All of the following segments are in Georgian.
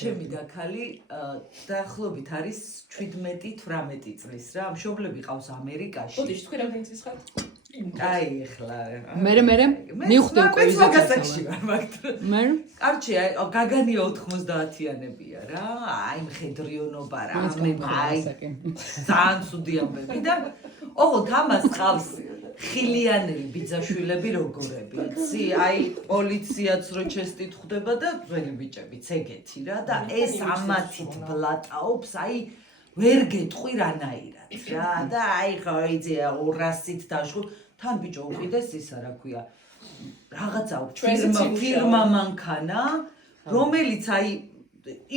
ჩემი დაქალი დაახლოებით არის 17-18 წლის რა. მშობლები ყავს ამერიკაში. ბოდიში თქვენ რამდენი წლის ხართ? აი ეხლა. მე მივხვდი უკვე ის მაგასაკში ვარ მაგდრო. მე კარჩი გაგანია 90-იანებია რა. აი მხედრიონობა რა. აი ძალიან ცუდი ამბები და ოღონდ ამას ყავს ხილიანელი ბიძაშვილები როგორები. იცი, აი პოლიციაც რო ჩესტით ხვდება და ძველი ბიჭებიც ეგეთი რა და ეს ამათით ბლატაობს, აი ვერ გეტყვი რანაირად რა და აი ხო იცი 200-ით დაშხულ თან ბიჭო უყიდეს ისა რა ქვია რაღაცა ფირმა მანქანა რომელიც აი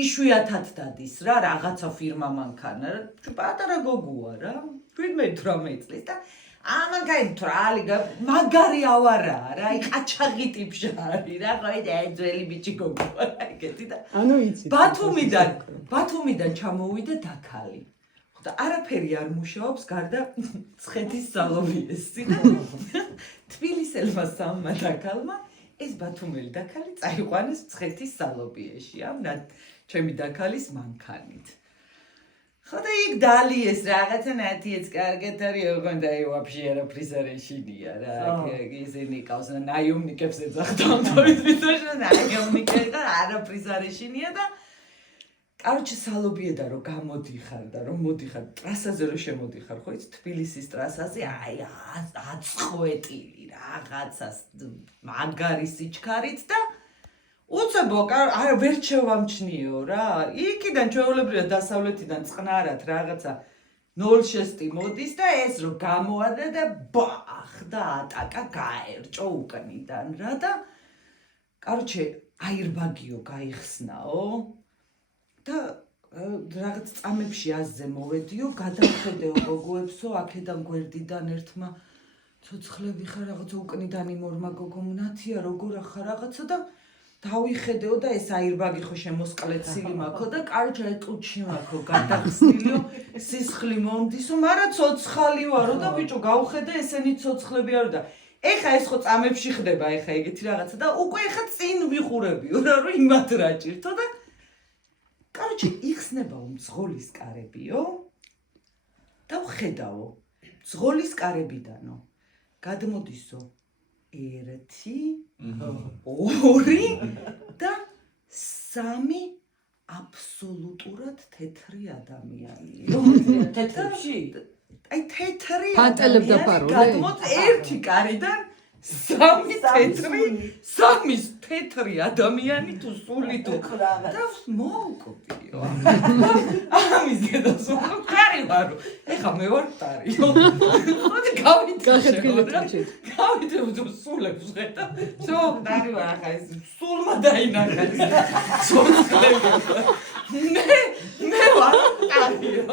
იშვიათად დადის რა რაღაცა ფირმა მანქანა პატარა გოგოა რა 17-18 წლის და ამაგარი თრალი მაგარი ავარა რა აი ყაჩაღი ტიპში არის რა ხო აი ძველი ბიჭი გოგოა ეგეთი და ანუ იცი ბათუმიდან ჩამოვიდა დაქალი და არაფერი არ მუშაობს გარდა ცხეთის სალობიესი და თბილისელმა სამმა დაქალმა ეს ბათუმელი დაქალი წაიყვანეს ცხეთის სალობიეში ამ ჩემი დაქალის მანქანით ხო და იქ დალიეს რაღაცა ნათიეც კარგად არის ოღონდ აი ვაფშე არაფრის არ ეშინია რა ისინი ყავს ნაიუმნიკებს ეძახთან თავის ვიწოშა ნაიუმნიკები და არაფრის არ ეშინია და კაროჩე სალობიედა რომ გამოდიხარ და რომ მოდიხარ ტრასაზე რომ შემოდიხარ ხო იცი თბილისის ტრასაზე აი აწყვეტილი რაღაცას მაგარი სიჩქარით და უცებო არა ვერ შევამჩნიო რა იქიდან ჩვეულებრივად დასავლეთიდან წყნარად რაღაცა 0 შესტი მოდის და ეს რომ გამოადა და ბახ და ატაკა გაერჭო უკნიდან რა და კაროჩე აირბაგიო გაიხსნაო და რაღაც წამებში აზზე მოვედიო გადავხედეო გოგოებსო აქედან გვერდიდან ერთმა ცოცხლები ხარ რაღაცა უკნიდან იმორმა გოგომ ნათია როგორ ახარ რაღაცა და დავიხედეო და ეს აირბაგი ხო შემოსკლეცილი მაქო და კაროჩე ეტუჩი მაქო გადახსნილიო სისხლი მომდისო მარა ცოცხალი ვარო და ბიჭო გავხედე ესენი ცოცხლები არო და ეხა ეს ხო წამებში ხდება ეხა ეგეთი რაღაცა და უკვე ეხა წინ ვიხურებიო რა რომ იმათ რა ჭირთო და კაროჩე იხსნებაო მძღოლის კარებიო და ვხედაო მძღოლის კარებიდანო გადმოდისო 1 2 და 3 აბსოლუტურად თეთრი ადამიანია თეთრში აი თეთრი პანტელებდა ფარული ერთი კარიდან 3 თეთრი ადამიანი თუ სული თუ და მოუკობიო ამის დედას უკარი ვარო ეხა მე ვარ ტარიო ხოდი გავიდე სულებს ხედა შო ტარი ვარ ახლა ეს სულმა დაინახა მე ვარ ტარიო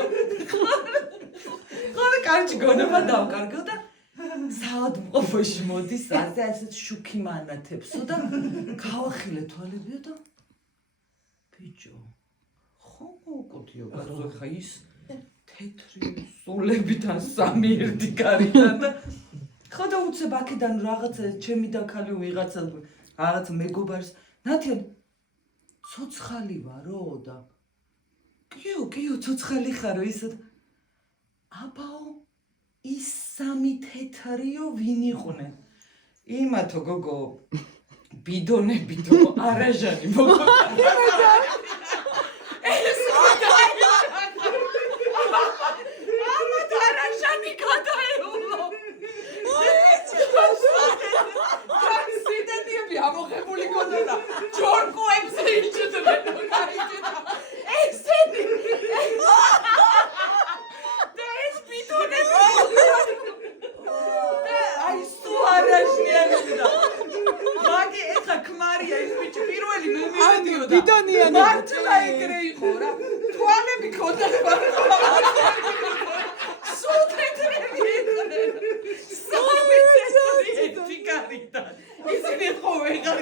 ხოდი კარჩი გონება დავკარგო და საადმყოფოში მოდის ასე ასეთ შუქი მანათებსო და გავახილე თვალებიო და ბიჭო ხო მოვუკოდიო გაზო ხა ის თეთრი სულებიდან 3 ერთი კარიდან და ხო და უცებ აქედან რაღაცა ჩემი დაქალი რაღაც მეგობარს ნათიან ცოცხალი ვარო და კიო ცოცხალი ხარო ისე აბაო ის 3 თეთრიო ვინ იყვნენ? იმათო გოგო ბიდონებითო არაჟანი მოგო. ეს ამათ არაჟანი გადაეულო. სიდედიები ამოღებული ქონდა. ჯორკოებზე იჭდნენ. ესენი მაგი ეხა ქმარია ის ბიჭი პირველი მე მივედიოდა ბიდონიანი მართლა ეგრე იყო რა თვალები ქონდა სულ თეთრები იყვნენ სამი თეთრი კარიდან ისინი ხო ვეღარ